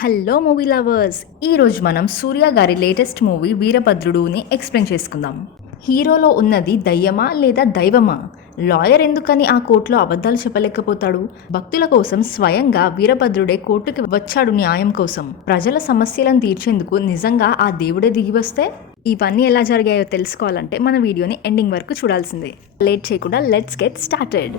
Hello movie lovers, ఈరోజు మనం సూర్య గారి లేటెస్ట్ మూవీ వీరభద్రుడుని ఎక్స్ప్లెయిన్ చేసుకుందాం. హీరోలో ఉన్నది దయ్యమా లేదా దైవమా? లాయర్ ఎందుకని ఆ కోర్టులో అబద్ధాలు చెప్పలేకపోతాడు? భక్తుల కోసం స్వయంగా వీరభద్రుడే కోర్టుకి వచ్చాడు న్యాయం కోసం. ప్రజల సమస్యలను తీర్చేందుకు నిజంగా ఆ దేవుడే దిగి వస్తే? ఇవన్నీ ఎలా జరిగాయో తెలుసుకోవాలంటే మన వీడియోని ఎండింగ్ వరకు చూడాల్సిందే. లేట్ చేయకుండా let's get started.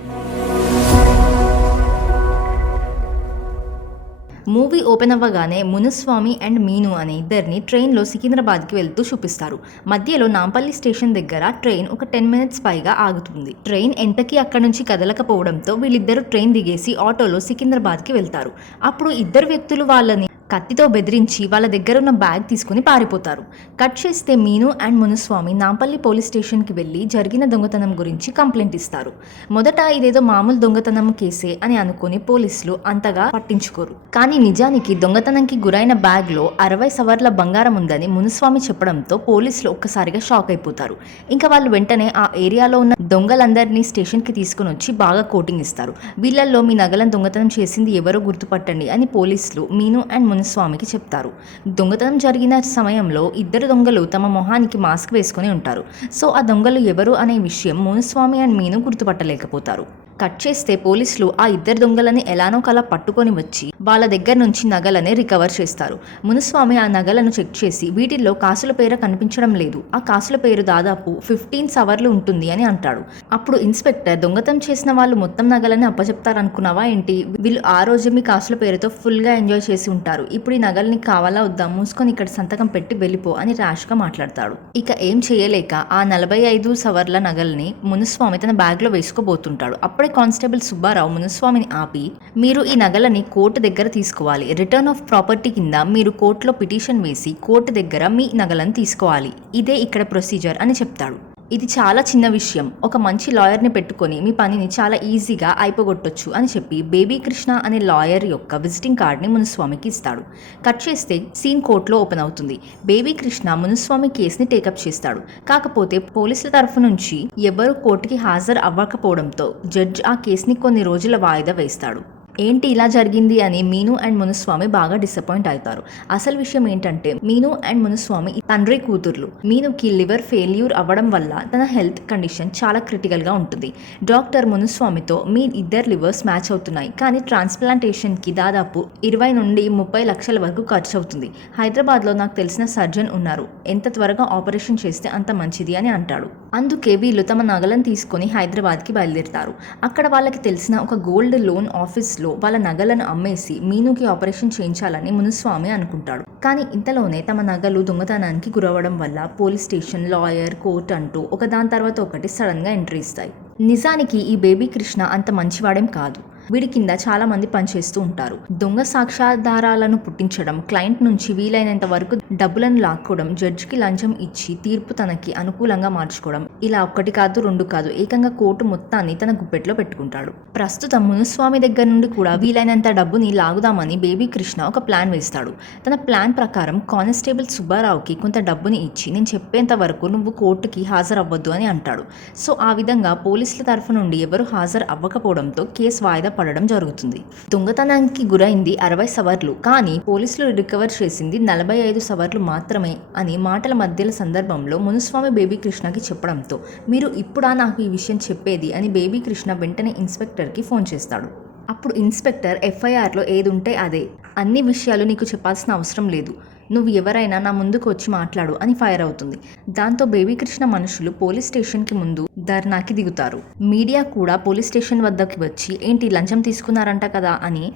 Movie open అవ్వగానే మునుస్వామి అండ్ మీను అనే ఇద్దరిని ట్రైన్లో సికింద్రాబాద్కి వెళ్తూ చూపిస్తారు. మధ్యలో నాంపల్లి స్టేషన్ దగ్గర ట్రైన్ ఒక 10 minutes పైగా ఆగుతుంది. ట్రైన్ ఎంతకీ అక్కడి నుంచి కదలకపోవడంతో వీళ్ళిద్దరూ ట్రైన్ దిగేసి ఆటోలో సికింద్రాబాద్కి వెళ్తారు. అప్పుడు ఇద్దరు వ్యక్తులు వాళ్ళని కత్తితో బెదిరించి వాళ్ళ దగ్గర ఉన్న బ్యాగ్ తీసుకుని పారిపోతారు. కట్ చేస్తే మీను అండ్ మునుస్వామి నాంపల్లి పోలీస్ స్టేషన్కి వెళ్ళి జరిగిన దొంగతనం గురించి కంప్లైంట్ ఇస్తారు. మొదట ఇదేదో మామూలు దొంగతనం కేసే అని అనుకుని పోలీసులు అంతగా పట్టించుకోరు. కానీ నిజానికి దొంగతనంకి గురైన బ్యాగ్లో 60 సవర్ల బంగారం ఉందని మునుస్వామి చెప్పడంతో పోలీసులు ఒక్కసారిగా షాక్ అయిపోతారు. ఇంకా వాళ్ళు వెంటనే ఆ ఏరియాలో ఉన్న దొంగలందరినీ స్టేషన్కి తీసుకుని వచ్చి బాగా కోటింగ్ ఇస్తారు. వీళ్ళల్లో మీ నగలను దొంగతనం చేసింది ఎవరో గుర్తుపట్టండి అని పోలీసులు మీను అండ్ మునుస్వామికి చెప్తారు. దొంగతనం జరిగిన సమయంలో ఇద్దరు దొంగలు తమ మొహానికి మాస్క్ వేసుకుని ఉంటారు. సో ఆ దొంగలు ఎవరు అనే విషయం మునుస్వామి అండ్ మీను గుర్తుపట్టలేకపోతారు. కట్ చేస్తే పోలీసులు ఆ ఇద్దరు దొంగలని ఎలానో కలా పట్టుకొని వచ్చి వాళ్ళ దగ్గర నుంచి నగలని రికవర్ చేస్తారు. మునుస్వామి ఆ నగలను చెక్ చేసి వీటిల్లో కాసుల పేరు కనిపించడం లేదు, ఆ కాసుల పేరు దాదాపు 15 సవర్లు ఉంటుంది అని అంటాడు. అప్పుడు ఇన్స్పెక్టర్, దొంగతనం చేసిన వాళ్ళు మొత్తం నగలని అప్పచెప్తారనుకున్నావా ఏంటి? వీళ్ళు ఆ రోజు మీ కాసుల పేరుతో ఫుల్గా ఎంజాయ్ చేసి ఉంటారు. ఇప్పుడు ఈ నగల్ని కావాలా వద్దా, మూసుకొని ఇక్కడ సంతకం పెట్టి వెళ్ళిపో అని ర్యాష్గా మాట్లాడతాడు. ఇక ఏం చేయలేక ఆ 45 సవర్ల నగల్ని మునుస్వామి తన బ్యాగ్లో వేసుకోబోతుంటాడు. అప్పుడే కానిస్టేబుల్ సుబ్బారావు మునుస్వామిని ఆపి, మీరు ఈ నగలని కోర్టు దగ్గర తీసుకోవాలి. రిటర్న్ ఆఫ్ ప్రాపర్టీ కింద మీరు కోర్టులో పిటిషన్ వేసి కోర్టు దగ్గర మీ నగలను తీసుకోవాలి. ఇదే ఇక్కడ ప్రొసీజర్ అని చెప్తాడు. ఇది చాలా చిన్న విషయం, ఒక మంచి లాయర్ని పెట్టుకొని మీ పనిని చాలా ఈజీగా అయిపోగొట్టొచ్చు అని చెప్పి బేబీ కృష్ణ అనే లాయర్ యొక్క విజిటింగ్ కార్డ్ని మునుస్వామికి ఇస్తాడు. కట్ చేస్తే సీన్ కోర్టులో ఓపెన్ అవుతుంది. బేబీ కృష్ణ మునుస్వామి కేసుని టేకప్ చేస్తాడు. కాకపోతే పోలీసుల తరఫు నుంచి ఎవరు కోర్టుకి హాజరు అవ్వకపోవడంతో జడ్జ్ ఆ కేసుని కొన్ని రోజుల వాయిదా వేస్తాడు. ఏంటి ఇలా జరిగింది అని మీను అండ్ మునుస్వామి బాగా డిసప్పాయింట్ అవుతారు. అసలు విషయం ఏంటంటే మీను అండ్ మునుస్వామి తండ్రి కూతుర్లు. మీనుకి లివర్ ఫెయిల్యూర్ అవ్వడం వల్ల తన హెల్త్ కండిషన్ చాలా క్రిటికల్గా ఉంటుంది. డాక్టర్ మునుస్వామితో మీ ఇద్దరు లివర్స్ మ్యాచ్ అవుతున్నాయి, కానీ ట్రాన్స్ప్లాంటేషన్కి దాదాపు 20 నుండి 30 లక్షల వరకు ఖర్చు అవుతుంది. హైదరాబాద్లో నాకు తెలిసిన సర్జన్ ఉన్నారు, ఎంత త్వరగా ఆపరేషన్ చేస్తే అంత మంచిది అని అంటాడు. అందుకే వీళ్ళు తమ నగలను తీసుకొని హైదరాబాద్కి బయలుదేరుతారు. అక్కడ వాళ్ళకి తెలిసిన ఒక గోల్డ్ లోన్ ఆఫీస్లో వాళ్ళ నగలను అమ్మేసి మీనుకి ఆపరేషన్ చేయించాలని మునుస్వామి అనుకుంటాడు. కానీ ఇంతలోనే తమ నగలు దొంగతనానికి గురవడం వల్ల పోలీస్ స్టేషన్, లాయర్, కోర్టు అంటూ ఒకదాని తర్వాత ఒకటి సడన్గా ఎంట్రీ ఇస్తాయి. నిజానికి ఈ బేబీ కృష్ణ అంత మంచివాడేం కాదు. వీడి కింద చాలా మంది పనిచేస్తూ ఉంటారు. దొంగ సాక్ష్యాధారాలను పుట్టించడం, క్లయింట్ నుంచి వీలైనంత వరకు డబ్బులను లాక్కోవడం, జడ్జికి లంచం ఇచ్చి తీర్పు తనకి అనుకూలంగా మార్చుకోవడం, ఇలా 1 కాదు 2 కాదు, ఏకంగా కోర్టు మొత్తాన్ని తన గుప్పెట్లో పెట్టుకుంటాడు. ప్రస్తుతం మునుస్వామి దగ్గర నుండి కూడా వీలైనంత డబ్బుని లాగుదామని బేబీ కృష్ణ ఒక ప్లాన్ వేస్తాడు. తన ప్లాన్ ప్రకారం కానిస్టేబుల్ సుబ్బారావుకి కొంత డబ్బుని ఇచ్చి నేను చెప్పేంత వరకు నువ్వు కోర్టుకి హాజరవ్వద్దు అని అంటాడు. సో ఆ విధంగా పోలీసుల తరఫు నుండి ఎవరు హాజరు అవ్వకపోవడంతో కేసు వాయిదా పడడం జరుగుతుంది. దొంగతనానికి గురైంది 60 సవర్లు, కానీ పోలీసులు రికవర్ చేసింది 45 సవర్లు మాత్రమే అని మాటల మధ్యల సందర్భంలో మునుస్వామి బేబీ కృష్ణకి చెప్పడంతో, మీరు ఇప్పుడా నాకు ఈ విషయం చెప్పేది అని బేబీ కృష్ణ వెంటనే ఇన్స్పెక్టర్కి ఫోన్ చేస్తాడు. అప్పుడు ఇన్స్పెక్టర్, ఎఫ్ఐఆర్లో ఏది ఉంటే అదే, అన్ని విషయాలు నీకు చెప్పాల్సిన అవసరం లేదు, నువ్వు ఎవరైనా నా ముందుకు వచ్చి మాట్లాడు అని ఫైర్ అవుతుంది. దాంతో బేబీ కృష్ణ మనుషులు పోలీస్ స్టేషన్కి ముందు ధర్నాకి దిగుతారు. మీడియా కూడా పోలీస్ స్టేషన్ వద్దకి వచ్చి ఏంటి లంచం తీసుకున్నారంట కదా అని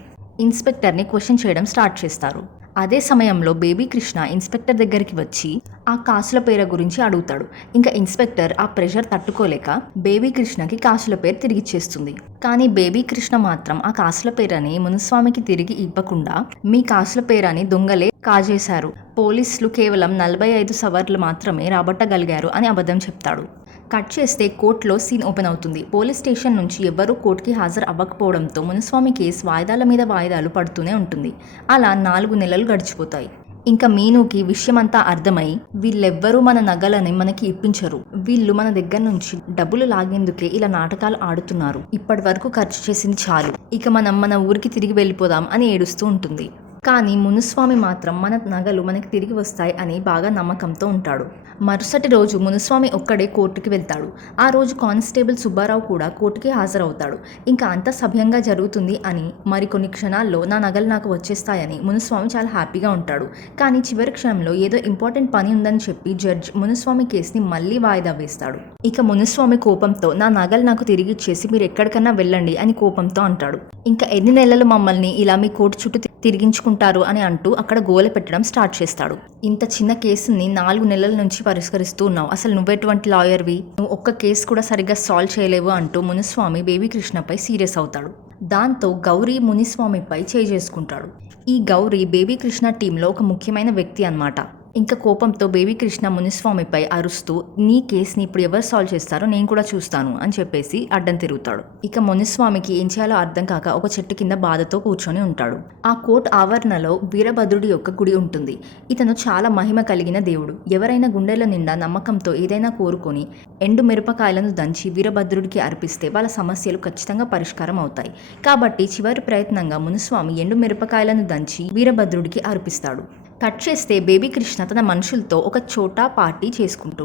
ఇన్స్పెక్టర్ని క్వశ్చన్ చేయడం స్టార్ట్ చేస్తారు. అదే సమయంలో బేబీ కృష్ణ ఇన్స్పెక్టర్ దగ్గరికి వచ్చి ఆ కాసుల పేరు గురించి అడుగుతాడు. ఇంకా ఇన్స్పెక్టర్ ఆ ప్రెషర్ తట్టుకోలేక బేబీ కృష్ణకి కాసుల పేరు తిరిగిచ్చేస్తుంది. కానీ బేబీ కృష్ణ మాత్రం ఆ కాసుల పేరని మునుస్వామికి తిరిగి ఇవ్వకుండా మీ కాసుల పేరని దొంగలే కాజేశారు, పోలీసులు కేవలం 45 సవర్లు మాత్రమే రాబట్టగలిగారు అని అబద్ధం చెప్తాడు. కట్ చేస్తే కోర్టులో సీన్ ఓపెన్ అవుతుంది. పోలీస్ స్టేషన్ నుంచి ఎవ్వరూ కోర్టుకి హాజరు అవ్వకపోవడంతో మునుస్వామి కేసు వాయిదాల మీద వాయిదాలు పడుతూనే ఉంటుంది. అలా 4 నెలలు గడిచిపోతాయి. ఇంకా మీనుకి విషయమంతా అర్థమై, వీళ్ళెవ్వరూ మన నగలని మనకి ఇప్పించరు, వీళ్ళు మన దగ్గర నుంచి డబ్బులు లాగేందుకే ఇలా నాటకాలు ఆడుతున్నారు, ఇప్పటి వరకు ఖర్చు చేసింది చాలు, ఇక మనం మన ఊరికి తిరిగి వెళ్ళిపోదాం అని ఏడుస్తూ ఉంటుంది. కానీ మునుస్వామి మాత్రం మన నగలు మనకి తిరిగి వస్తాయి అని బాగా నమ్మకంతో ఉంటాడు. మరుసటి రోజు మునుస్వామి ఒక్కడే కోర్టుకి వెళ్తాడు. ఆ రోజు కానిస్టేబుల్ సుబ్బారావు కూడా కోర్టుకి హాజరవుతాడు. ఇంకా అంత సభ్యంగా జరుగుతుంది అని మరికొన్ని క్షణాల్లో నా నగలు నాకు వచ్చేస్తాయని మునుస్వామి చాలా హ్యాపీగా ఉంటాడు. కానీ చివరి క్షణంలో ఏదో ఇంపార్టెంట్ పని ఉందని చెప్పి జడ్జ్ మునుస్వామి కేసుని మళ్ళీ వాయిదా వేస్తాడు. ఇక మునుస్వామి కోపంతో నా నగలు నాకు తిరిగి ఇచ్చేసి మీరు ఎక్కడికన్నా వెళ్ళండి అని కోపంతో అంటాడు. ఇంకా ఎన్ని నెలలు మమ్మల్ని ఇలా మీ కోర్టు చుట్టూ తిరిగించుకుంటారు అని అంటూ అక్కడ గోల పెట్టడం స్టార్ట్ చేస్తాడు. ఇంత చిన్న కేసుని 4 నెలల నుంచి పరిష్కరిస్తూ ఉన్నావు, అసలు నువ్వెటువంటి లాయర్వి, నువ్వు ఒక్క కేసు కూడా సరిగ్గా సాల్వ్ చేయలేవు అంటూ మునిస్వామి బేబీ కృష్ణపై సీరియస్ అవుతాడు. దాంతో గౌరీ మునిస్వామిపై చేసుకుంటాడు. ఈ గౌరీ బేబీ కృష్ణ టీంలో ఒక ముఖ్యమైన వ్యక్తి అన్నమాట. ఇంకా కోపంతో బేబీ కృష్ణ మునిస్వామిపై అరుస్తూ నీ కేసుని ఇప్పుడు ఎవరు సాల్వ్ చేస్తారో నేను కూడా చూస్తాను అని చెప్పేసి అడ్డం తిరుగుతాడు. ఇక మునిస్వామికి ఏం చేయాలో అర్థం కాక ఒక చెట్టు కింద బాధతో కూర్చొని ఉంటాడు. ఆ కోర్ట్ ఆవరణలో వీరభద్రుడి యొక్క గుడి ఉంటుంది. ఇతను చాలా మహిమ కలిగిన దేవుడు. ఎవరైనా గుండెల నిండా నమ్మకంతో ఏదైనా కోరుకొని ఎండు మిరపకాయలను దంచి వీరభద్రుడికి అర్పిస్తే వాళ్ళ సమస్యలు ఖచ్చితంగా పరిష్కారం అవుతాయి. కాబట్టి చివరి ప్రయత్నంగా మునిస్వామి ఎండు మిరపకాయలను దంచి వీరభద్రుడికి అర్పిస్తాడు. కట్ చేస్తే బేబీ కృష్ణ తన మనుషులతో ఒక చోటా పార్టీ చేసుకుంటూ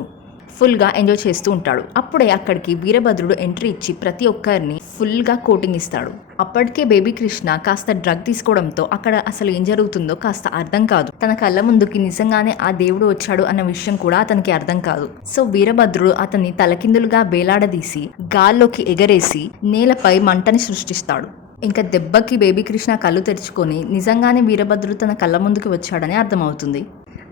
ఫుల్గా ఎంజాయ్ చేస్తూ ఉంటాడు. అప్పుడే అక్కడికి వీరభద్రుడు ఎంట్రీ ఇచ్చి ప్రతి ఒక్కరిని ఫుల్గా కోటింగ్ ఇస్తాడు. అప్పటికే బేబీ కృష్ణ కాస్త డ్రగ్ తీసుకోవడంతో అక్కడ అసలు ఏం జరుగుతుందో కాస్త అర్థం కాదు. తన కళ్ళ ముందుకి నిజంగానే ఆ దేవుడు వచ్చాడు అన్న విషయం కూడా అతనికి అర్థం కాదు. సో వీరభద్రుడు అతన్ని తలకిందులుగా వేలాడదీసి గాల్లోకి ఎగరేసి నేలపై మంటని సృష్టిస్తాడు. ఇంకా దెబ్బకి బేబీ కృష్ణ కళ్ళు తెరుచుకొని నిజంగానే వీరభద్రుడు తన కళ్ళ ముందుకు వచ్చాడని అర్థమవుతుంది.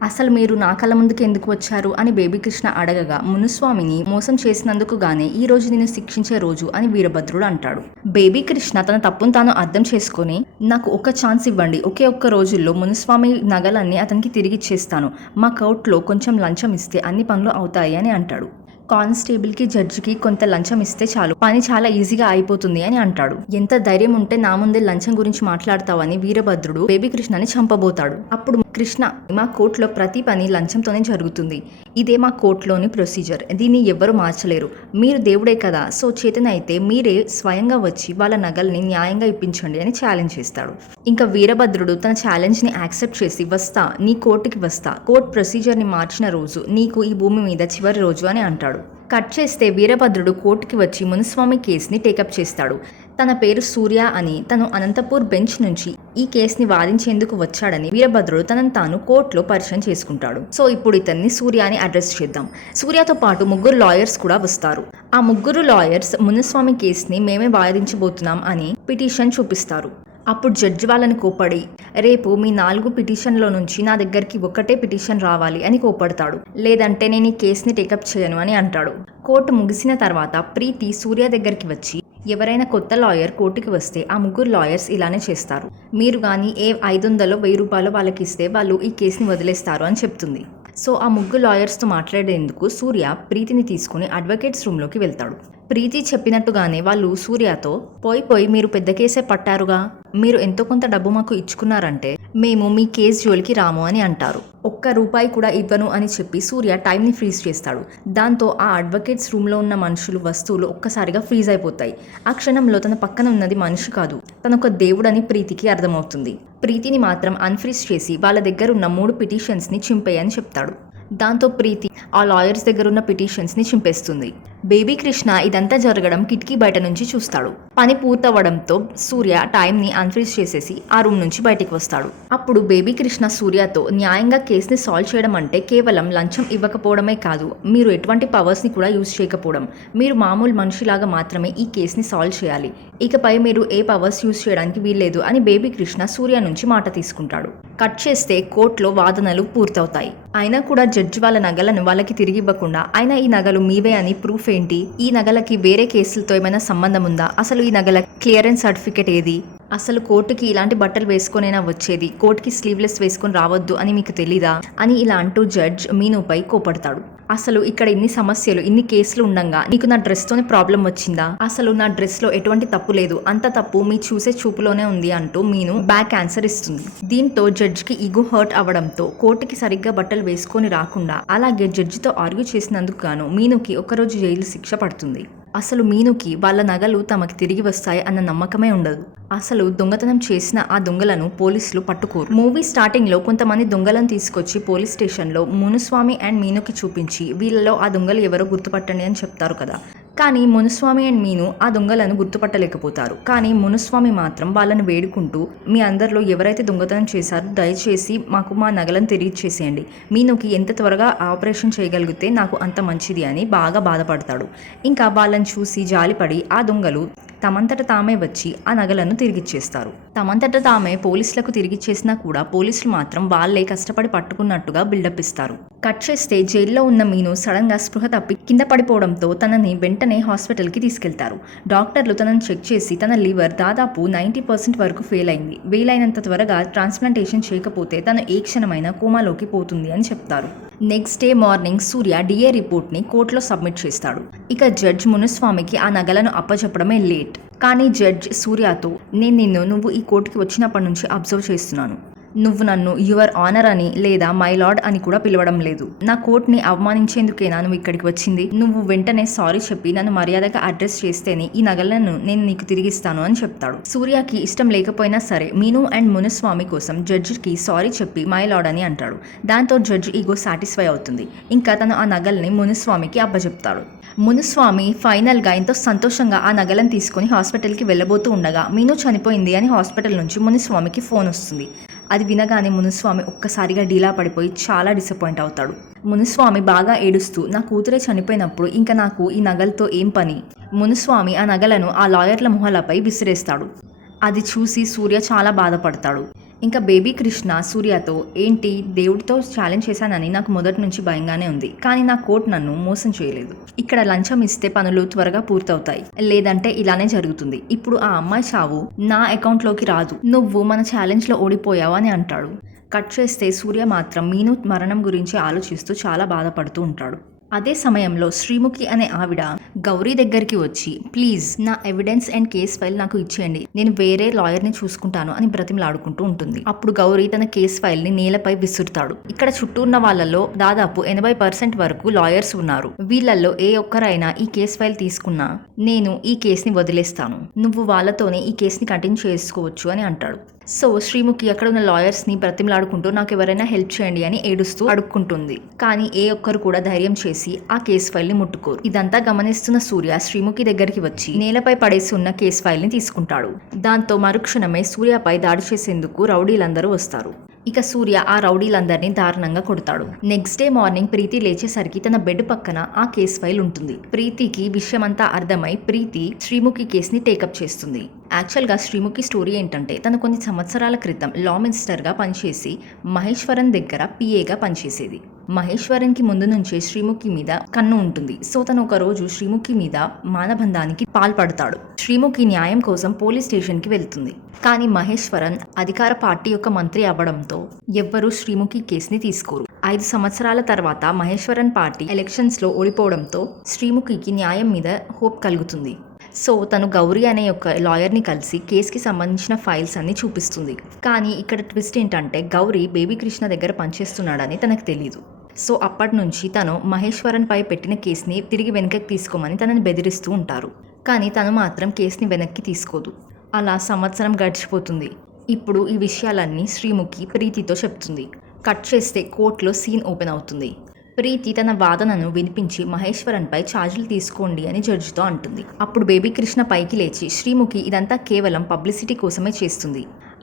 అసలు మీరు నా కళ్ళ ముందుకు ఎందుకు వచ్చారు అని బేబీ కృష్ణ అడగగా మునుస్వామిని మోసం చేసినందుకు గానే ఈ రోజు నేను శిక్షించే రోజు అని వీరభద్రుడు అంటాడు. బేబీ కృష్ణ తన తప్పును తాను అర్థం చేసుకుని నాకు ఒక ఛాన్స్ ఇవ్వండి, ఒకే ఒక్క రోజుల్లో మునుస్వామి నగలన్నీ అతనికి తిరిగి ఇచ్చేస్తాను, మా కోర్టులో కొంచెం లంచం ఇస్తే అన్ని పనులు అవుతాయి అని అంటాడు. కానిస్టేబుల్కి జడ్జికి కొంత లంచం ఇస్తే చాలు, పని చాలా ఈజీగా అయిపోతుంది అని అంటాడు. ఎంత ధైర్యం ఉంటే నా ముందే లంచం గురించి మాట్లాడతావని వీరభద్రుడు బేబీ కృష్ణని చంపబోతాడు. అప్పుడు కృష్ణ మా కోర్టులో ప్రతి పని లంచంతోనే జరుగుతుంది, ఇదే మా కోర్టులోని ప్రొసీజర్, దీన్ని ఎవ్వరూ మార్చలేరు, మీరు దేవుడే కదా, సో చేతనైతే మీరే స్వయంగా వచ్చి వాళ్ళ నగల్ని న్యాయంగా ఇప్పించండి అని ఛాలెంజ్ చేస్తాడు. ఇంకా వీరభద్రుడు తన ఛాలెంజ్ని యాక్సెప్ట్ చేసి వస్తా, నీ కోర్టుకి వస్తా, కోర్టు ప్రొసీజర్ని మార్చిన రోజు నీకు ఈ భూమి మీద చివరి రోజు అని అంటాడు. కట్ చేస్తే వీరభద్రుడు కోర్టుకి వచ్చి మునుస్వామి కేసుని టేకప్ చేస్తాడు. తన పేరు సూర్య అని, తను అనంతపూర్ బెంచ్ నుంచి ఈ కేసుని వాదించేందుకు వచ్చాడని వీరభద్రుడు తనను తాను కోర్టులో పరిచయం చేసుకుంటాడు. సో ఇప్పుడు ఇతన్ని సూర్య అని అడ్రస్ చేద్దాం. సూర్యతో పాటు 3 లాయర్స్ కూడా వస్తారు. ఆ 3 లాయర్స్ మునుస్వామి కేసుని మేమే వాదించబోతున్నాం అని పిటిషన్ చూపిస్తారు. అప్పుడు జడ్జి వాళ్ళని కోపడి రేపు మీ 4 పిటిషన్లో నుంచి నా దగ్గరికి ఒక్కటే పిటిషన్ రావాలి అని కోపడతాడు. లేదంటే నేను ఈ కేసుని టేకప్ చేయను అని అంటాడు. కోర్టు ముగిసిన తర్వాత ప్రీతి సూర్య దగ్గరికి వచ్చి ఎవరైనా కొత్త లాయర్ కోర్టుకి వస్తే ఆ 3 లాయర్స్ ఇలానే చేస్తారు, మీరు కానీ ఏ 500 1000 రూపాయలు వాళ్ళకి ఇస్తే వాళ్ళు ఈ కేసుని వదిలేస్తారు అని చెప్తుంది. సో ఆ 3 లాయర్స్తో మాట్లాడేందుకు సూర్య ప్రీతిని తీసుకుని అడ్వకేట్స్ రూమ్లోకి వెళ్తాడు. ప్రీతి చెప్పినట్టుగానే వాళ్ళు సూర్యతో పోయి మీరు పెద్ద కేసే పట్టారుగా, మీరు ఎంతో కొంత డబ్బు మాకు ఇచ్చుకున్నారంటే మేము మీ కేసు జోలికి రాము అని అంటారు. ₹1 కూడా ఇవ్వను అని చెప్పి సూర్య టైంని ఫ్రీజ్ చేస్తాడు. దాంతో ఆ అడ్వకేట్స్ రూమ్లో ఉన్న మనుషులు వస్తువులు ఒక్కసారిగా ఫ్రీజ్ అయిపోతాయి. ఆ క్షణంలో తన పక్కన ఉన్నది మనిషి కాదు, తనొక దేవుడని ప్రీతికి అర్థమవుతుంది. ప్రీతిని మాత్రం అన్ఫ్రీజ్ చేసి వాళ్ళ దగ్గర ఉన్న 3 పిటిషన్స్ని చింపేయని చెప్తాడు. దాంతో ప్రీతి ఆ లాయర్స్ దగ్గర ఉన్న పిటిషన్స్ని చింపేస్తుంది. బేబీ కృష్ణ ఇదంతా జరగడం కిటికీ బయట నుంచి చూస్తాడు. పని పూర్తవడంతో సూర్య టైంని అన్ఫ్రీజ్ చేసేసి ఆ రూమ్ నుంచి బయటికి వస్తాడు. అప్పుడు బేబీ కృష్ణ సూర్యతో న్యాయంగా కేసుని సాల్వ్ చేయడం అంటే కేవలం లంచం ఇవ్వకపోవడమే కాదు, మీరు ఎటువంటి పవర్స్ని కూడా యూజ్ చేయకపోవడం, మీరు మామూలు మనిషిలాగా మాత్రమే ఈ కేసుని సాల్వ్ చేయాలి, ఇకపై మీరు ఏ పవర్స్ యూజ్ చేయడానికి వీల్లేదు అని బేబీ కృష్ణ సూర్య నుంచి మాట తీసుకుంటాడు. కట్ చేస్తే కోర్టులో వాదనలు పూర్తవుతాయి. అయినా కూడా జడ్జి వాళ్ళ నగలను వాళ్ళకి తిరిగి ఇవ్వకుండా అయినా ఈ నగలు మీవే అని ప్రూఫ్ ఏంటి, ఈ నగలకి వేరే కేసులతో ఏమైనా సంబంధం ఉందా, అసలు ఈ నగల క్లియరెన్స్ సర్టిఫికేట్ ఏది, అసలు కోర్టుకి ఇలాంటి బట్టలు వేసుకొనైనా వచ్చేది, కోర్టుకి స్లీవ్లెస్ వేసుకొని రావద్దు అని మీకు తెలీదా అని ఇలా అంటూ జడ్జ్ మీనుపై కోపడతాడు. అసలు ఇక్కడ ఇన్ని సమస్యలు ఇన్ని కేసులు ఉండంగా నీకు నా డ్రెస్తోనే ప్రాబ్లం వచ్చిందా, అసలు నా డ్రెస్లో ఎటువంటి తప్పు లేదు, అంత తప్పు మీ చూసే చూపులోనే ఉంది అంటూ మీను బ్యాక్ ఆన్సర్ ఇస్తుంది. దీంతో జడ్జికి ఈగో హర్ట్ అవడంతో కోర్టుకి సరిగ్గా బట్టలు వేసుకొని రాకుండా అలాగే జడ్జితో ఆర్గ్యూ చేసినందుకు గాను మీనుకి 1 రోజు జైలు శిక్ష పడుతుంది. అసలు మీనుకి వాళ్ళ నగలు తమకి తిరిగి వస్తాయి అన్న నమ్మకమే ఉండదు. అసలు దొంగతనం చేసిన ఆ దొంగలను పోలీసులు పట్టుకోరు. మూవీ స్టార్టింగ్ లో కొంతమంది దొంగలను తీసుకొచ్చి పోలీస్ స్టేషన్ లో మునుస్వామి అండ్ మీనుకి చూపించి వీళ్ళలో ఆ దొంగలు ఎవరో గుర్తుపట్టండి అని చెప్తారు కదా. కానీ మునుస్వామి అండ్ మీను ఆ దొంగలను గుర్తుపట్టలేకపోతారు. కానీ మునుస్వామి మాత్రం వాళ్ళని వేడుకుంటూ, మీ అందరిలో ఎవరైతే దొంగతనం చేశారో దయచేసి మాకు మా నగలను తిరిగి ఇచ్చేసేయండి, మీనుకి ఎంత త్వరగా ఆపరేషన్ చేయగలిగితే నాకు అంత మంచిది అని బాగా బాధపడతాడు. ఇంకా వాళ్ళని చూసి జాలిపడి ఆ దొంగలు తమంతట తామే వచ్చి ఆ నగలను తిరిగిచ్చేస్తారు. తమంతట తామే పోలీసులకు తిరిగిచ్చేసినా కూడా పోలీసులు మాత్రం వాళ్ళే కష్టపడి పట్టుకున్నట్టుగా బిల్డప్ ఇస్తారు. కట్ చేస్తే జైల్లో ఉన్న మీను సడన్ గా స్పృహ తప్పి కింద పడిపోవడంతో తనని వెంటనే హాస్పిటల్కి తీసుకెళ్తారు. డాక్టర్లు తనని చెక్ చేసి తన లివర్ దాదాపు 90% వరకు ఫెయిల్ అయింది, వీలైనంత త్వరగా ట్రాన్స్ప్లాంటేషన్ చేయకపోతే తను ఏ క్షణమైనా కోమాలోకి పోతుంది అని చెప్తారు. నెక్స్ట్ డే మార్నింగ్ సూర్య డిఏ రిపోర్ట్ని కోర్టులో సబ్మిట్ చేస్తాడు. ఇక జడ్జ్ మునుస్వామికి ఆ నగలను అప్పచెప్పడమే లేట్. కానీ జడ్జ్ సూర్యతో, నువ్వు ఈ కోర్టుకి వచ్చినప్పటి నుంచి అబ్జర్వ్ చేస్తున్నాను, నువ్వు నన్ను యువర్ ఆనర్ అని లేదా మై లార్డ్ అని కూడా పిలవడం లేదు. నా కోర్టుని అవమానించేందుకేనా నువ్వు ఇక్కడికి వచ్చింది? నువ్వు వెంటనే సారీ చెప్పి నన్ను మర్యాదగా అడ్రస్ చేస్తేనే ఈ నగలను నేను నీకు తిరిగిస్తాను అని చెప్తాడు. సూర్యకి ఇష్టం లేకపోయినా సరే మీను అండ్ మునుస్వామి కోసం జడ్జికి సారీ చెప్పి మై లార్డ్ అని అంటాడు. దాంతో జడ్జి ఈగో సాటిస్ఫై అవుతుంది. ఇంకా తను ఆ నగల్ని మునుస్వామికి అప్పచెప్తాడు. మునుస్వామి ఫైనల్ గా ఎంతో సంతోషంగా ఆ నగలను తీసుకుని హాస్పిటల్కి వెళ్ళబోతూ ఉండగా మీను చనిపోయింది అని హాస్పిటల్ నుంచి మునుస్వామికి ఫోన్ వస్తుంది. అది వినగానే మునుస్వామి ఒక్కసారిగా డీలా పడిపోయి చాలా డిసప్పాయింట్ అవుతాడు. మునుస్వామి బాగా ఏడుస్తూ, నా కూతురే చనిపోయినప్పుడు ఇంకా నాకు ఈ నగలతో ఏం పని? మునుస్వామి ఆ నగలను ఆ లాయర్ల మొహలపై విసిరేస్తాడు. అది చూసి సూర్య చాలా బాధపడతాడు. ఇంకా బేబీ కృష్ణ సూర్యతో, ఏంటి దేవుడితో ఛాలెంజ్ చేశానని నాకు మొదటి నుంచి భయంగానే ఉంది, కానీ నా కోర్టు నన్ను మోసం చేయలేదు. ఇక్కడ లంచం ఇస్తే పనులు త్వరగా పూర్తవుతాయి, లేదంటే ఇలానే జరుగుతుంది. ఇప్పుడు ఆ అమ్మాయి చావు నా అకౌంట్లోకి రాదు, నువ్వు మన ఛాలెంజ్లో ఓడిపోయావు అని అంటాడు. కట్ చేస్తే సూర్య మాత్రం మీను మరణం గురించి ఆలోచిస్తూ చాలా బాధపడుతూ ఉంటాడు. అదే సమయంలో శ్రీముఖి అనే ఆవిడ గౌరీ దగ్గరికి వచ్చి, ప్లీజ్ నా ఎవిడెన్స్ అండ్ కేస్ ఫైల్ నాకు ఇచ్చేయండి, నేను వేరే లాయర్ని చూసుకుంటాను అని బ్రతిమలాడుకుంటూ ఉంటుంది. అప్పుడు గౌరీ తన కేస్ ఫైల్ని నేలపై విసురుతాడు. ఇక్కడ చుట్టూ ఉన్న వాళ్ళలో దాదాపు 80% వరకు లాయర్స్ ఉన్నారు. వీళ్ళల్లో ఏ ఒక్కరైనా ఈ కేస్ ఫైల్ తీసుకున్నా నేను ఈ కేసుని వదిలేస్తాను, నువ్వు వాళ్ళతోనే ఈ కేసుని కంటిన్యూ చేసుకోవచ్చు అని అంటాడు. సో శ్రీముఖి అక్కడ ఉన్న లాయర్స్ని బ్రతిమలాడుకుంటూ నాకు ఎవరైనా హెల్ప్ చేయండి అని ఏడుస్తూ అడుక్కుంటుంది. కానీ ఏ ఒక్కరు కూడా ధైర్యం చేసి ఆ కేస్ ఫైల్ని ముట్టుకోరు. ఇదంతా గమనిస్తున్న సూర్య శ్రీముఖి దగ్గరికి వచ్చి నేలపై పడేసి ఉన్న కేస్ ఫైల్ని తీసుకుంటాడు. దాంతో మరుక్షణమే సూర్యపై దాడి చేసేందుకు రౌడీలందరూ వస్తారు. ఇక సూర్య ఆ రౌడీలందరినీ దారుణంగా కొడతాడు. నెక్స్ట్ డే మార్నింగ్ ప్రీతి లేచేసరికి తన బెడ్ పక్కన ఆ కేస్ ఫైల్ ఉంటుంది. ప్రీతికి విషయమంతా అర్థమై ప్రీతి శ్రీముఖి కేసుని టేకప్ చేస్తుంది. యాక్చువల్గా శ్రీముఖి స్టోరీ ఏంటంటే, తను కొన్ని సంవత్సరాల క్రితం లా మినిస్టర్గా పనిచేసి మహేశ్వరన్ దగ్గర పిఏగా పనిచేసేది. మహేశ్వరన్కి ముందు నుంచే శ్రీముఖి మీద కన్ను ఉంటుంది. సో తను ఒక రోజు శ్రీముఖి మీద మానబంధానికి పాల్పడతాడు. శ్రీముఖి న్యాయం కోసం పోలీస్ స్టేషన్కి వెళ్తుంది. కానీ మహేశ్వరన్ అధికార పార్టీ యొక్క మంత్రి అవ్వడంతో ఎవ్వరూ శ్రీముఖి కేసుని తీసుకోరు. 5 సంవత్సరాల తర్వాత మహేశ్వరన్ పార్టీ ఎలక్షన్స్లో ఓడిపోవడంతో శ్రీముఖికి న్యాయం మీద హోప్ కలుగుతుంది. సో తను గౌరీ అనే ఒక లాయర్ని కలిసి కేసుకి సంబంధించిన ఫైల్స్ అన్ని చూపిస్తుంది. కానీ ఇక్కడ ట్విస్ట్ ఏంటంటే, గౌరీ బేబీ కృష్ణ దగ్గర పనిచేస్తున్నాడని తనకు తెలీదు. సో అప్పటి నుంచి తను మహేశ్వరన్ పై పెట్టిన కేసుని తిరిగి వెనక్కి తీసుకోమని తనని బెదిరిస్తూ ఉంటారు. కానీ తను మాత్రం కేసుని వెనక్కి తీసుకోదు. అలా సంవత్సరం గడిచిపోతుంది. ఇప్పుడు ఈ విషయాలన్నీ శ్రీముఖి ప్రీతితో చెప్తుంది. కట్ చేస్తే కోర్టులో సీన్ ఓపెన్ అవుతుంది. ప్రీతి తన వాదనను వినిపించి మహేశ్వరన్పై ఛార్జీలు తీసుకోండి అని జడ్జితో అంటుంది. అప్పుడు బేబీ కృష్ణ పైకి లేచి, శ్రీముఖి ఇదంతా కేవలం పబ్లిసిటీ కోసమే చేస్తుంది,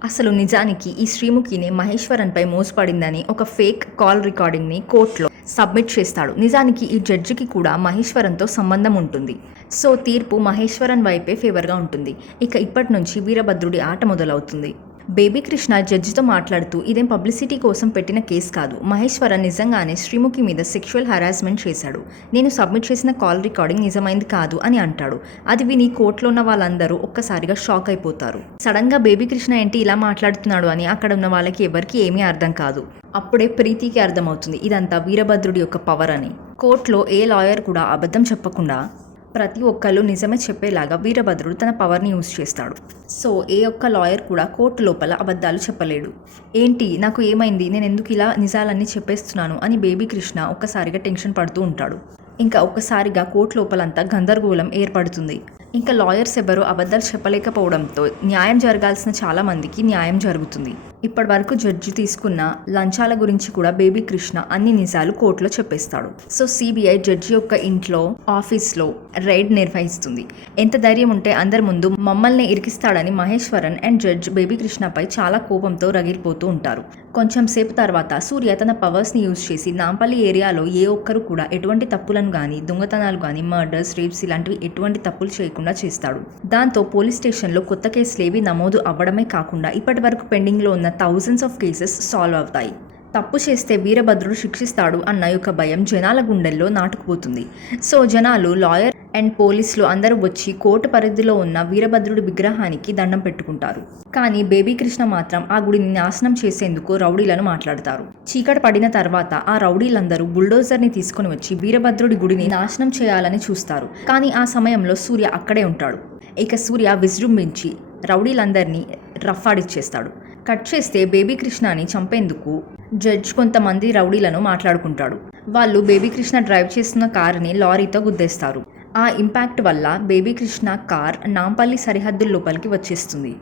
అసలు నిజానికి ఈ శ్రీముఖిని మహేశ్వరన్పై మోసపడిందని ఒక ఫేక్ కాల్ రికార్డింగ్ని కోర్టులో సబ్మిట్ చేస్తాడు. నిజానికి ఈ జడ్జికి కూడా మహేశ్వరన్తో సంబంధం ఉంటుంది. సో తీర్పు మహేశ్వరన్ వైపే ఫేవర్గా ఉంటుంది. ఇక ఇప్పటి నుంచి వీరభద్రుడి ఆట మొదలవుతుంది. బేబీ కృష్ణ జడ్జితో మాట్లాడుతూ, ఇదేం పబ్లిసిటీ కోసం పెట్టిన కేసు కాదు, మహేశ్వరన్ నిజంగానే శ్రీముఖి మీద సెక్షువల్ హరాస్మెంట్ చేశాడు, నేను సబ్మిట్ చేసిన కాల్ రికార్డింగ్ నిజమైంది కాదు అని అంటాడు. అది విని కోర్టులో ఉన్న వాళ్ళందరూ ఒక్కసారిగా షాక్ అయిపోతారు. సడన్ గా బేబీ కృష్ణ ఏంటి ఇలా మాట్లాడుతున్నాడు అని అక్కడ ఉన్న వాళ్ళకి ఎవరికి ఏమీ అర్థం కాదు. అప్పుడే ప్రీతికి అర్థమవుతుంది ఇదంతా వీరభద్రుడి యొక్క పవర్ అని. కోర్టులో ఏ లాయర్ కూడా అబద్ధం చెప్పకుండా ప్రతి ఒక్కళ్ళు నిజమే చెప్పేలాగా వీరభద్రుడు తన పవర్ని యూజ్ చేస్తాడు. సో ఏ ఒక్క లాయర్ కూడా కోర్టు లోపల అబద్ధాలు చెప్పలేడు. ఏంటి నాకు ఏమైంది, నేను ఎందుకు ఇలా నిజాలన్నీ చెప్పేస్తున్నాను అని బేబీ కృష్ణ ఒక్కసారిగా టెన్షన్ పడుతూ ఉంటాడు. ఇంకా ఒక్కసారిగా కోర్టు లోపలంతా గందరగోళం ఏర్పడుతుంది. ఇంకా లాయర్స్ ఎవరు అబద్ధాలు చెప్పలేకపోవడంతో న్యాయం జరగాల్సిన చాలా మందికి న్యాయం జరుగుతుంది. ఇప్పటి వరకు జడ్జి తీసుకున్న లంచాల గురించి కూడా బేబీ కృష్ణ అన్ని నిజాలు కోర్టులో చెప్పేస్తాడు. సో సిబిఐ జడ్జి యొక్క ఇంట్లో, ఆఫీస్లో రైడ్ నిర్వహిస్తుంది. ఎంత ధైర్యం ఉంటే అందరి ముందు మమ్మల్ని ఇరికిస్తాడని మహేశ్వరన్ అండ్ జడ్జ్ బేబీ కృష్ణపై చాలా కోపంతో రగిలిపోతూ ఉంటారు. కొంచెం సేపు తర్వాత సూర్య తన పవర్స్ని యూజ్ చేసి నాంపల్లి ఏరియాలో ఏ ఒక్కరు కూడా ఎటువంటి తప్పులను కానీ, దొంగతనాలు కానీ, మర్డర్స్, రేప్స్ ఇలాంటివి ఎటువంటి తప్పులు చేయకుండా చేస్తాడు. దాంతో పోలీస్ స్టేషన్లో కొత్త కేసులేవి నమోదు అవ్వడమే కాకుండా ఇప్పటి వరకు పెండింగ్లో ఉన్న థౌజండ్స్ ఆఫ్ కేసెస్ సాల్వ్ అవుతాయి. తప్పు చేస్తే వీరభద్రుడు శిక్షిస్తాడు అన్న యొక్క భయం జనాల గుండెల్లో నాటుకుపోతుంది. సో జనాలు, లాయర్ అండ్ పోలీసులు అందరూ వచ్చి కోర్టు పరిధిలో ఉన్న వీరభద్రుడి విగ్రహానికి దండం పెట్టుకుంటారు. కానీ బేబీ కృష్ణ మాత్రం ఆ గుడిని నాశనం చేసేందుకు రౌడీలను మాట్లాడతారు. చీకటి పడిన తర్వాత ఆ రౌడీలందరూ బుల్డోజర్ని తీసుకుని వచ్చి వీరభద్రుడి గుడిని నాశనం చేయాలని చూస్తారు. కానీ ఆ సమయంలో సూర్య అక్కడే ఉంటాడు. ఇక సూర్య విజృంభించి రౌడీలందరినీ రఫాడిచ్చేస్తాడు. కట్ చేస్తే బేబీ కృష్ణని చంపేందుకు జడ్జ్ కొంతమంది రౌడీలను మాట్లాడుకుంటాడు. వాళ్ళు బేబీ కృష్ణ డ్రైవ్ చేస్తున్న కారుని లారీతో గుద్దేస్తారు. ఆ ఇంపాక్ట్ వల్ల బేబీ కృష్ణ కార్ నాంపల్లి సరిహద్దుల లోపలికి వచ్చేస్తుంది.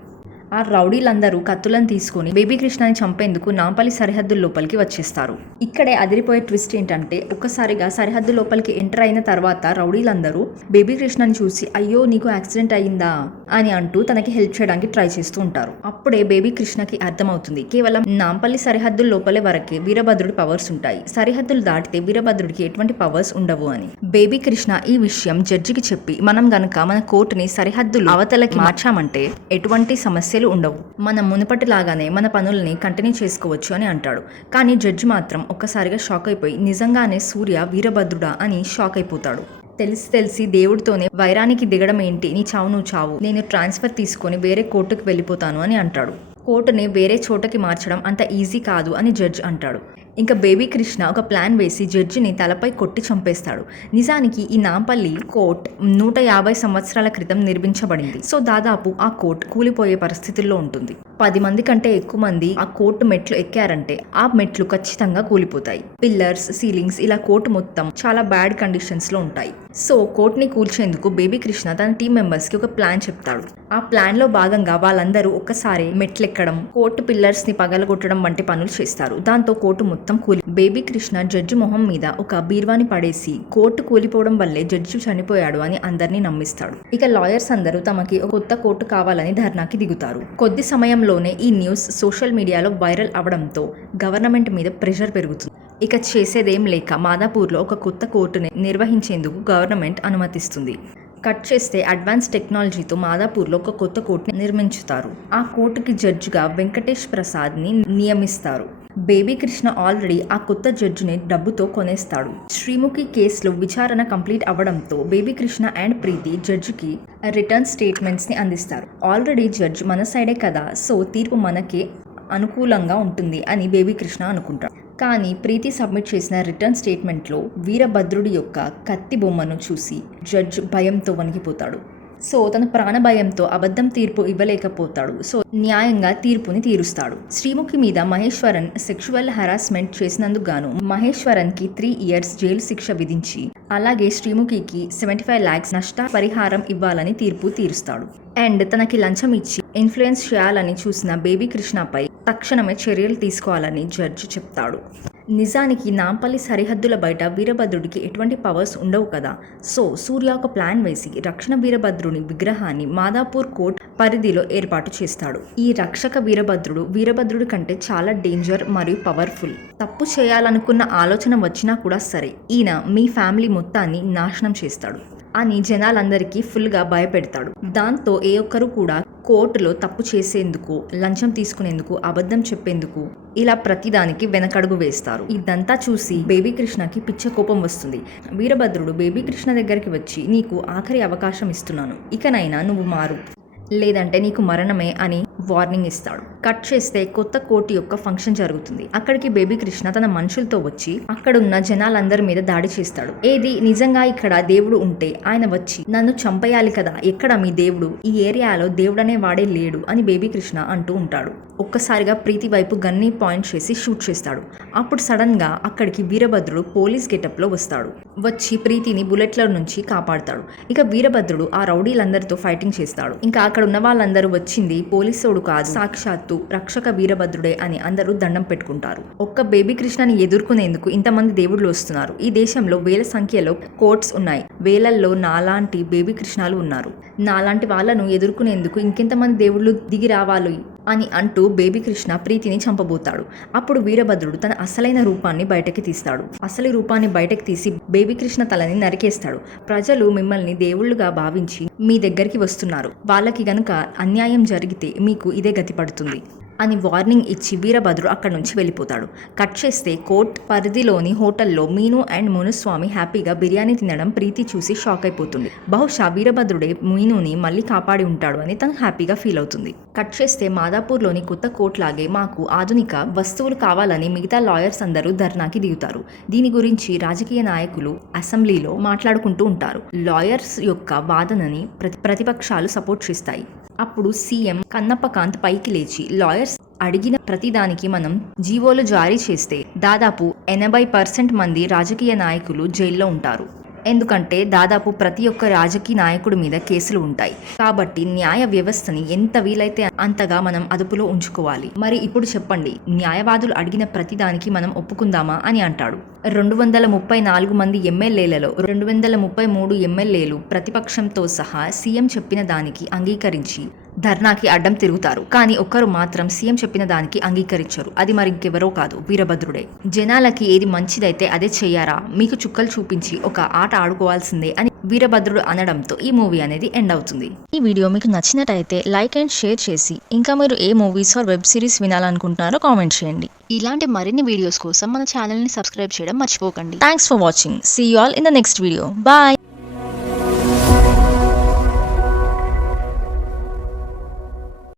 ఆ రౌడీలందరూ కత్తులను తీసుకొని బేబీ కృష్ణని చంపేందుకు నాంపల్లి సరిహద్దుల లోపలికి వచ్చేస్తారు. ఇక్కడే అదిరిపోయే ట్విస్ట్ ఏంటంటే ఒక్కసారిగా సరిహద్దు లోపలికి ఎంటర్ అయిన తర్వాత రౌడీలందరూ బేబీ కృష్ణని చూసి అయ్యో నీకు యాక్సిడెంట్ అయ్యిందా అని అంటూ తనకి హెల్ప్ చేయడానికి ట్రై చేస్తూ ఉంటారు. అప్పుడే బేబీ కృష్ణకి అర్థమవుతుంది కేవలం నాంపల్లి సరిహద్దుల లోపలే వరకే వీరభద్రుడి పవర్స్ ఉంటాయి, సరిహద్దులు దాటితే వీరభద్రుడికి ఎటువంటి పవర్స్ ఉండవు అని. బేబీ కృష్ణ ఈ విషయం జడ్జికి చెప్పి మనం గనక మన కోర్టుని సరిహద్దులు అవతలకి మార్చామంటే ఎటువంటి సమస్య ఉండవు, మనం మునుపటిలాగానే మన పనుల్ని కంటిన్యూ చేసుకోవచ్చు అని అంటాడు. కానీ జడ్జి మాత్రం ఒక్కసారిగా షాక్ అయిపోయి నిజంగానే సూర్య వీరభద్రుడా అని షాక్ అయిపోతాడు. తెలిసి దేవుడితోనే వైరానికి దిగడం ఏంటి, నీ చావు నువ్వు చావు, నేను ట్రాన్స్ఫర్ తీసుకొని వేరే కోర్టుకు వెళ్ళిపోతాను అని అంటాడు. కోర్టుని వేరే చోటకి మార్చడం అంత ఈజీ కాదు అని జడ్జ్ అంటాడు. ఇంకా బేబీ కృష్ణ ఒక ప్లాన్ వేసి జడ్జిని తలపై కొట్టి చంపేస్తాడు. నిజానికి ఈ నాంపల్లి కోర్ట్ 150 సంవత్సరాల క్రితం నిర్మించబడింది. సో దాదాపు ఆ కోర్ట్ కూలిపోయే పరిస్థితుల్లో ఉంటుంది. 10 మంది కంటే ఎక్కువ మంది ఆ కోర్టు మెట్లు ఎక్కారంటే ఆ మెట్లు ఖచ్చితంగా కూలిపోతాయి. పిల్లర్స్, సీలింగ్స్ ఇలా కోర్టు మొత్తం చాలా బ్యాడ్ కండిషన్స్ లో ఉంటాయి. సో కోర్టుని కూల్చేందుకు బేబీ కృష్ణ తన టీం మెంబర్స్ కి ఒక ప్లాన్ చెప్తాడు. ఆ ప్లాన్ లో భాగంగా వాళ్ళందరూ ఒక్కసారి మెట్లెక్కడం, కోర్టు పిల్లర్స్ ని పగలగొట్టడం వంటి పనులు చేస్తారు. దాంతో కోర్టు మొత్తం కూలి. బేబీ కృష్ణ జడ్జి మొహం మీద ఒక బీర్వాని పడేసి కోర్టు కూలిపోవడం వల్లే జడ్జి చనిపోయాడు అని అందరినీ నమ్మిస్తాడు. ఇక లాయర్స్ అందరూ తమకి ఒక కొత్త కోర్టు కావాలని ధర్నాకి దిగుతారు. కొద్ది సమయంలోనే ఈ న్యూస్ సోషల్ మీడియాలో వైరల్ అవడంతో గవర్నమెంట్ మీద ప్రెషర్ పెరుగుతుంది. ఇక చేసేదేం లేక మాదాపూర్లో ఒక కొత్త కోర్టుని నిర్వహించేందుకు గవర్నమెంట్ అనుమతిస్తుంది. కట్ చేస్తే అడ్వాన్స్ టెక్నాలజీతో మాదాపూర్లో ఒక కొత్త కోర్టుని నిర్మించుతారు. ఆ కోర్టుకి జడ్జిగా వెంకటేష్ ప్రసాద్ని నియమిస్తారు. బేబీ కృష్ణ ఆల్రెడీ ఆ కొత్త జడ్జిని డబ్బుతో కొనేస్తాడు. శ్రీముఖి కేసులో విచారణ కంప్లీట్ అవ్వడంతో బేబీ కృష్ణ అండ్ ప్రీతి జడ్జికి రిటర్న్ స్టేట్మెంట్స్ని అందిస్తారు. ఆల్రెడీ జడ్జ్ మన సైడే కదా, సో తీర్పు మనకే అనుకూలంగా ఉంటుంది అని బేబీ కృష్ణ అనుకుంటాడు. కానీ ప్రీతి సబ్మిట్ చేసిన రిటర్న్ స్టేట్మెంట్లో వీరభద్రుడి యొక్క కత్తి బొమ్మను చూసి జడ్జ్ భయంతో వణికిపోతాడు. సో తన ప్రాణభయంతో అబద్ధం తీర్పు ఇవ్వలేకపోతాడు. సో న్యాయంగా తీర్పుని తీరుస్తాడు. శ్రీముఖి మీద మహేశ్వరన్ సెక్షువల్ హెరాస్మెంట్ చేసినందుకు గాను మహేశ్వరన్కి 3 years జైలు శిక్ష విధించి అలాగే శ్రీముఖికి 75 lakhs నష్ట పరిహారం ఇవ్వాలని తీర్పు తీరుస్తాడు. అండ్ తనకి లంచం ఇచ్చి ఇన్ఫ్లుయెన్స్ చేయాలని చూసిన బేబీ కృష్ణపై తక్షణమే చర్యలు తీసుకోవాలని జడ్జి చెప్తాడు. నిజానికి నాంపల్లి సరిహద్దుల బయట వీరభద్రుడికి ఎటువంటి పవర్స్ ఉండవు కదా. సో సూర్య ఒక ప్లాన్ వేసి రక్షణ వీరభద్రుని విగ్రహాన్ని మాదాపూర్ కోర్ట్ పరిధిలో ఏర్పాటు చేస్తాడు. ఈ రక్షక వీరభద్రుడి కంటే చాలా డేంజర్ మరియు పవర్ఫుల్. తప్పు చేయాలనుకున్న ఆలోచన వచ్చినా కూడా సరే, ఈయన మీ ఫ్యామిలీ మొత్తాన్ని నాశనం చేస్తాడు అని జనాలందరికీ ఫుల్గా భయపెడతాడు. దాంతో ఏ ఒక్కరు కూడా కోర్టులో తప్పు చేసేందుకు, లంచం తీసుకునేందుకు, అబద్ధం చెప్పేందుకు ఇలా ప్రతిదానికి వెనకడుగు వేస్తారు. ఇదంతా చూసి బేబీ కృష్ణకి పిచ్చ కోపం వస్తుంది. వీరభద్రుడు బేబీ కృష్ణ దగ్గరికి వచ్చి నీకు ఆఖరి అవకాశం ఇస్తున్నాను, ఇకనైనా నువ్వు మారు, లేదంటే నీకు మరణమే అని వార్నింగ్ ఇస్తాడు. కట్ చేస్తే కొత్త కోర్టు యొక్క ఫంక్షన్ జరుగుతుంది. అక్కడికి బేబీ కృష్ణ తన మనుషులతో వచ్చి అక్కడున్న జనాలందరి మీద దాడి చేస్తాడు. ఏది నిజంగా ఇక్కడ దేవుడు ఉంటే ఆయన వచ్చి నన్ను చంపేయాలి కదా, ఎక్కడ మీ దేవుడు, ఈ ఏరియాలో దేవుడనే వాడే లేడు అని బేబీ కృష్ణ అంటూ ఉంటాడు. ఒక్కసారిగా ప్రీతి వైపు గన్ని పాయింట్ చేసి షూట్ చేస్తాడు. అప్పుడు సడన్గా అక్కడికి వీరభద్రుడు పోలీస్ గెటప్లో వస్తాడు. వచ్చి ప్రీతిని బుల్లెట్ల నుంచి కాపాడతాడు. ఇక వీరభద్రుడు ఆ రౌడీలందరితో ఫైటింగ్ చేస్తాడు. ఇంకా అక్కడ ఉన్న వాళ్ళందరూ వచ్చింది పోలీసోడు కాదు, సాక్షాత్తు రక్షక వీరభద్రుడే అని అందరూ దండం పెట్టుకుంటారు. ఒక్క బేబీ కృష్ణని ఎదుర్కొనేందుకు ఇంతమంది దేవుళ్ళు వస్తున్నారు. ఈ దేశంలో వేల సంఖ్యలో కోర్ట్స్ ఉన్నాయి. వేలల్లో నాలాంటి బేబీ కృష్ణాలు ఉన్నారు. నాలాంటి వాళ్ళను ఎదుర్కొనేందుకు ఇంకెంతమంది దేవుళ్ళు దిగి రావాలి అని అంటూ బేబీ కృష్ణ ప్రీతిని చంపబోతాడు. అప్పుడు వీరభద్రుడు తన అసలైన రూపాన్ని బయటకి తీస్తాడు. అసలు రూపాన్ని బయటకి తీసి బేబీ కృష్ణ తలని నరికేస్తాడు. ప్రజలు మిమ్మల్ని దేవుళ్ళుగా భావించి మీ దగ్గరికి వస్తున్నారు. వాళ్ళకి గనుక అన్యాయం జరిగితే మీకు ఇదే గతి పడుతుంది అని వార్నింగ్ ఇచ్చి వీరభద్రుడు అక్కడి నుంచి వెళ్ళిపోతాడు. కట్ చేస్తే కోర్ట్ పరిధిలోని హోటల్లో మీను అండ్ మునుస్వామి హ్యాపీగా బిర్యానీ తినడం ప్రీతి చూసి షాక్ అయిపోతుంది. బహుశా వీరభద్రుడే మీనుని మళ్ళీ కాపాడి ఉంటాడు అని తను హ్యాపీగా ఫీల్ అవుతుంది. కట్ చేస్తే మాదాపూర్లోని కొత్త కోర్ట్ లాగే మాకు ఆధునిక వస్తువులు కావాలని మిగతా లాయర్స్ అందరూ ధర్నాకి దిగుతారు. దీని గురించి రాజకీయ నాయకులు అసెంబ్లీలో మాట్లాడుకుంటూ ఉంటారు. లాయర్స్ యొక్క వాదనని ప్రతిపక్షాలు సపోర్ట్ చేస్తాయి. అప్పుడు సీఎం కన్నప్పకాంత్ పైకి లేచి లాయర్స్ అడిగిన ప్రతిదానికి మనం జీవోలు జారీ చేస్తే దాదాపు 80% మంది రాజకీయ నాయకులు జైల్లో ఉంటారు. ఎందుకంటే దాదాపు ప్రతి ఒక్క రాజకీయ నాయకుడి మీద కేసులు ఉంటాయి. కాబట్టి న్యాయ వ్యవస్థని ఎంత వీలైతే అంతగా మనం అదుపులో ఉంచుకోవాలి. మరి ఇప్పుడు చెప్పండి, న్యాయవాదులు అడిగిన ప్రతిదానికి మనం ఒప్పుకుందామా అని అంటాడు. 234 మంది ఎమ్మెల్యేలలో 233 ఎమ్మెల్యేలు ప్రతిపక్షంతో సహా సీఎం చెప్పిన దానికి అంగీకరించి ధర్నాకి అడ్డం తిరుగుతారు. కానీ ఒక్కరు మాత్రం సీఎం చెప్పిన దానికి అంగీకరించరు. అది మరింకెవరో కాదు, వీరభద్రుడే. జనాలకి ఏది మంచిదైతే అదే చెయ్యారా, మీకు చుక్కలు చూపించి ఒక ఆట ఆడుకోవాల్సిందే అని వీరభద్రుడు అనడంతో ఈ మూవీ అనేది ఎండ్ అవుతుంది. ఈ వీడియో మీకు నచ్చినట్టయితే లైక్ అండ్ షేర్ చేసి, ఇంకా మీరు ఏ మూవీస్ ఆర్ వెబ్ సిరీస్ వినాలనుకుంటున్నారో కామెంట్ చేయండి. ఇలాంటి మరిన్ని వీడియోస్ కోసం మన ఛానల్ ని సబ్స్క్రైబ్ చేయడం మర్చిపోకండి. Thanks for watching. See you all in the next video. Bye.